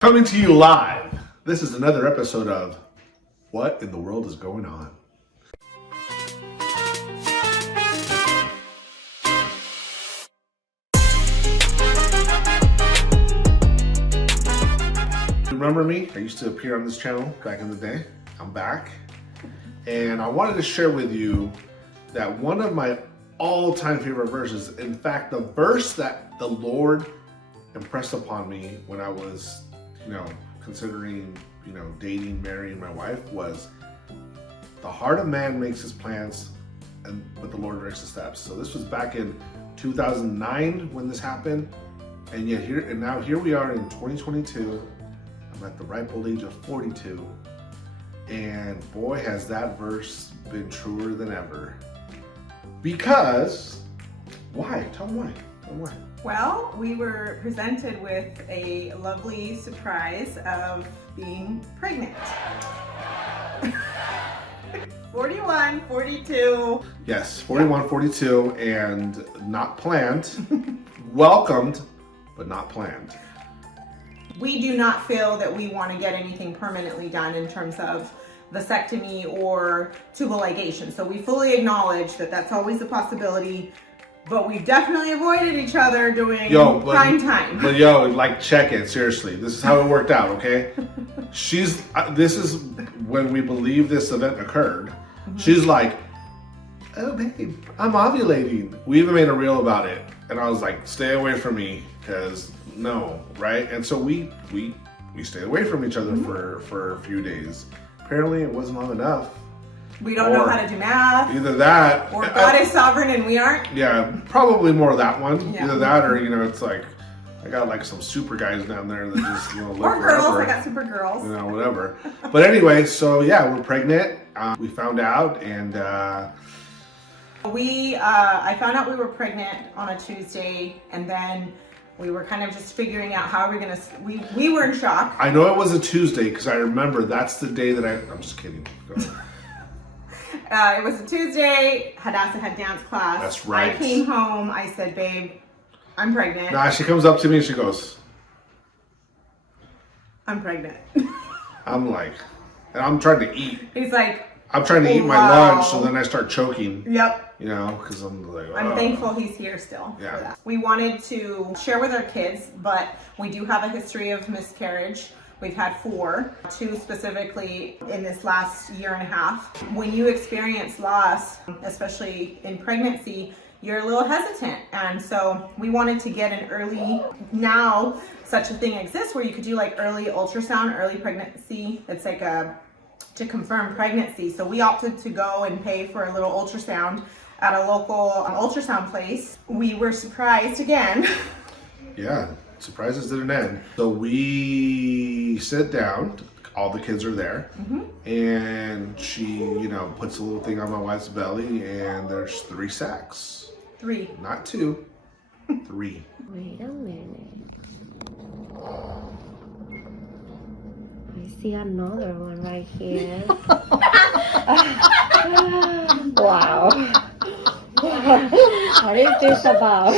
Coming to you live. This is another episode of What in the World is Going On? Remember me? I used to appear on this channel back in the day. I'm back. And I wanted to share with you that one of my all-time favorite verses, in fact, the verse that the Lord impressed upon me when I was considering, dating, marrying my wife, was the heart of man makes his plans, but the Lord directs his steps. So this was back in 2009 when this happened, and now here we are in 2022. I'm at the ripe old age of 42, and boy, has that verse been truer than ever. Because, why? Tell them why. Tell them why. Well, we were presented with a lovely surprise of being pregnant. 41, 42. Yes, 41, 42, and not planned. Welcomed, but not planned. We do not feel that we want to get anything permanently done in terms of vasectomy or tubal ligation. So we fully acknowledge that that's always a possibility. But we've definitely avoided each other doing prime time. But check it, seriously. This is how it worked out, okay? This is when we believe this event occurred. Mm-hmm. She's like, oh babe, I'm ovulating. We even made a reel about it. And I was like, stay away from me, because no, right? And so we stayed away from each other for a few days. Apparently it wasn't long enough. We don't know how to do math. Either that. Or God is sovereign and we aren't. Yeah, probably more of that one. Yeah. Either that or, it's like, I got like some super guys down there that just, live or forever. Girls, I got super girls. Whatever. But anyway, so yeah, we're pregnant. We found out, and I found out we were pregnant on a Tuesday, and then we were kind of just figuring out how we're gonna, we were in shock. I know it was a Tuesday because I remember that's the day that I'm just kidding. It was a Tuesday. Hadassah had dance class. That's right. I came home. I said, babe, I'm pregnant. Nah, she comes up to me and she goes, I'm pregnant. I'm like, and I'm trying to eat. He's like, I'm trying to eat my lunch, so then I start choking. Yep. Because I'm like, I'm thankful he's here still for that. We wanted to share with our kids, but we do have a history of miscarriage. We've had 4, 2 specifically in this last year and a half. When you experience loss, especially in pregnancy, you're a little hesitant. And so we wanted to get an early, now such a thing exists where you could do like early ultrasound, early pregnancy. It's like to confirm pregnancy. So we opted to go and pay for a little ultrasound at a local ultrasound place. We were surprised again. Yeah. Surprises didn't end. So we sit down, all the kids are there, and she, puts a little thing on my wife's belly, and there's 3 sacs. 3. Not 2, 3. Wait a minute. I see another one right here. Wow. What is this about?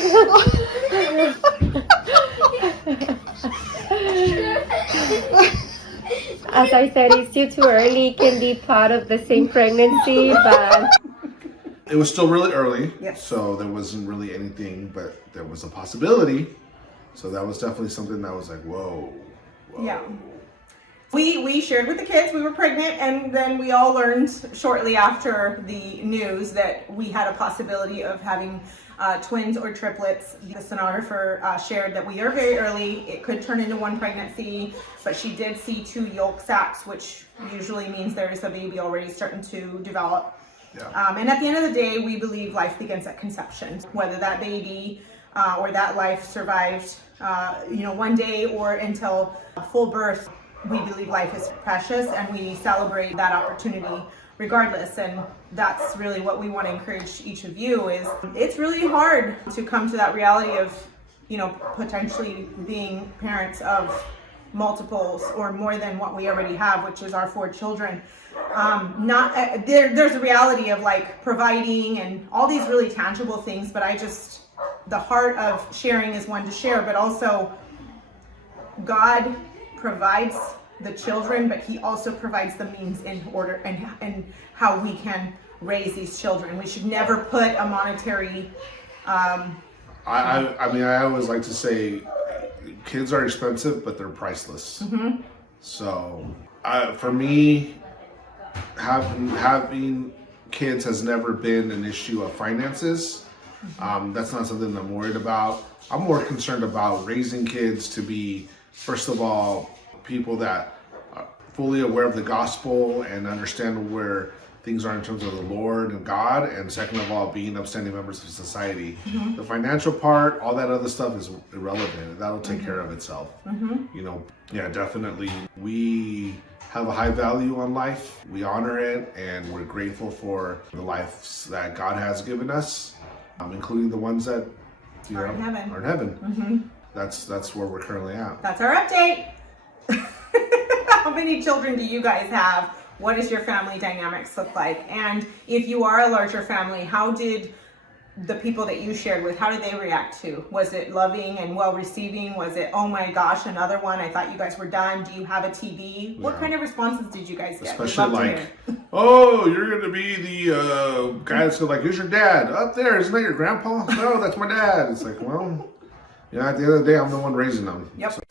As I said, it's still too early. It can be part of the same pregnancy, but It was still really early, yes. So there wasn't really anything, but there was a possibility. So that was definitely something that was like, whoa. Yeah. We shared with the kids we were pregnant, and then we all learned shortly after the news that we had a possibility of having twins or triplets. The sonographer shared that we are very early. It could turn into 1 pregnancy, but she did see 2 yolk sacs, which usually means there is a baby already starting to develop. Yeah. And at the end of the day, we believe life begins at conception. Whether that baby or that life survived, 1 day or until full birth, we believe life is precious, and we celebrate that opportunity regardless. And that's really what we want to encourage each of you is it's really hard to come to that reality of, potentially being parents of multiples or more than what we already have, which is our 4 children. There's a reality of like providing and all these really tangible things, but the heart of sharing is one to share, but also God provides the children, but he also provides the means in order and how we can raise these children. We should never put a monetary I mean, I always like to say kids are expensive, but they're priceless. So for me, having kids has never been an issue of finances. That's not something I'm worried about. I'm more concerned about raising kids to be, first of all, people that are fully aware of the gospel and understand where things are in terms of the Lord and God, and second of all, being upstanding members of society. The financial part, all that other stuff is irrelevant. That'll take care of itself. You know, yeah, definitely. We have a high value on life. We honor it, and we're grateful for the lives that God has given us, including the ones that are in heaven. Are in heaven. That's where we're currently at. That's our update. How many children do you guys have? What does your family dynamics look like? And if you are a larger family, how did the people that you shared with, how did they react to? Was it loving and well receiving? Was it, oh my gosh, another one? I thought you guys were done. Do you have a TV? What kind of responses did you guys get? Especially like, oh, you're going to be the guy that's like, who's your dad? Up there, isn't that your grandpa? No, that's my dad. It's like, well, yeah, at the end of the day, I'm the one raising them. Yep. So.